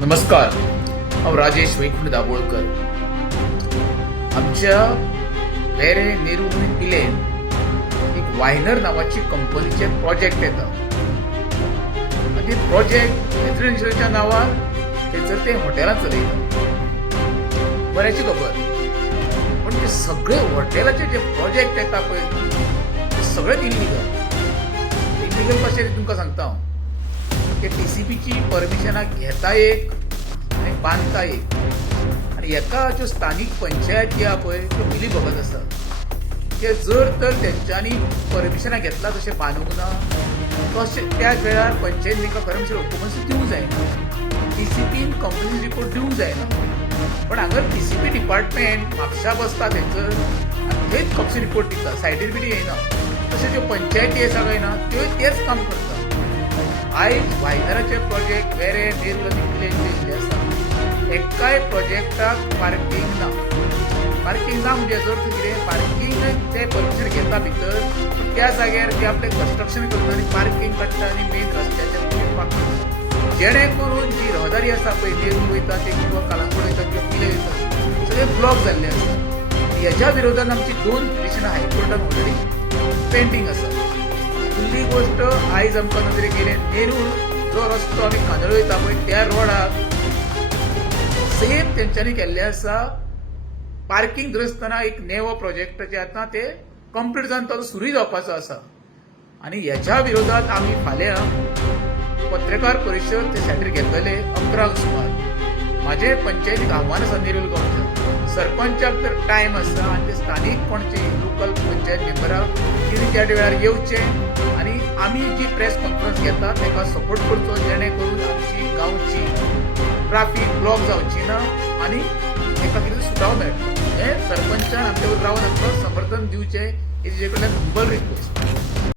नमस्कार, हांव राजेश वैकुंठ दाबोळकर. आमच्या वेरे नेहरू पिलेन एक वायनर नावाची कंपनीचे प्रोजेक्ट येता आणि प्रोजेक्ट रेसिडेन्शियलच्या नावार थंयसर ते हॉटेलां चलयता. बऱ्याची खबर, पण ते सगळे हॉटेलाचे जे प्रोजेक्ट येता पळय ते सगळे इल्लिगल. इल्लिगल कशें ते तुमकां सांगता हांव. ते टीसीपीची परमिशनां घेता एक आनी बांदता एक, आनी हेका ज्यो स्थानीक पंचायती आहा पळय त्यो मिली भगत आसा. ते जर तर तेंच्यांनी परमिशनां घेतला तशें बांदूंक ना, तशें त्याच वेळार पंचायतीन तांकां खरें म्हणजे डॉक्युमेंट्स दिवंक जायना. टीसीपीन कंप्लेन रिपोर्ट दिवंक जायना. पण हांगा टीसीपी डिपार्टमेंट म्हापशा बसता थंयसर आनी थंयच कंप्लेन रिपोर्ट दिता, सायडीर बिडी येयना. तशें ज्यो पंचायती आसा काय ना त्यो तेच काम करता. आयज वायनराचे प्रोजेक्ट वेरे नेहरू पिलेन आसा. एकाय प्रोजेक्टाक पार्किंग ना. पार्किंग ना म्हणजे जर कितें पार्किंग ते परमिशन घेता भितर, त्या जाग्यार ते आपलें कंस्ट्रक्शन करता आनी पार्किंग काडटा आनी मेन रस्त्याचेर पार्किंग, जेणे करून जी रहदारी आसा पळय नेहरू वयता ते किंवा कालांगूट वयता किंवा पिले वयता सगळे ब्लॉक जाल्ले आसा. हेच्या विरोधान आमची 2 पिटिशनां हायकोर्टान ऑलरेडी पेंडींग आसा. फुडली गोष्ट आयज आमकां नदरेक येयलें, नेहरू जो रस्तो आमी कांदोळे वयता पळय त्या रोडाक सेम तेंच्यांनी केल्लें आसा. पार्किंग धरसतना एक नेवो प्रोजेक्ट जे आतां ते कंप्लीट जावन तो सुरूय जावपाचो आसा. आनी हेच्या विरोधात आमी फाल्यां पत्रकार परिशद ते सायडीर घेतले 11 सुमार. म्हाजे पंचायतीक आव्हान आसा नेहरू गांवच्या सरपंचाक तर टायम आसा आनी ते स्थानीक कोणचे लोकल पंचायत मेंबराक तिणी त्या वेळार येवचें आनी आमी जी प्रेस कॉन्फरन्स घेता ताका सपोर्ट करचो, जेणे करून आमची गांवची ट्राफीक ब्लॉक जावची ना आनी ताका कितें सुटाव मेळटा. हें सरपंचान आमचे रावन आमकां समर्थन दिवचें, हेजे कडल्यान हंबल रिक्वेस्ट.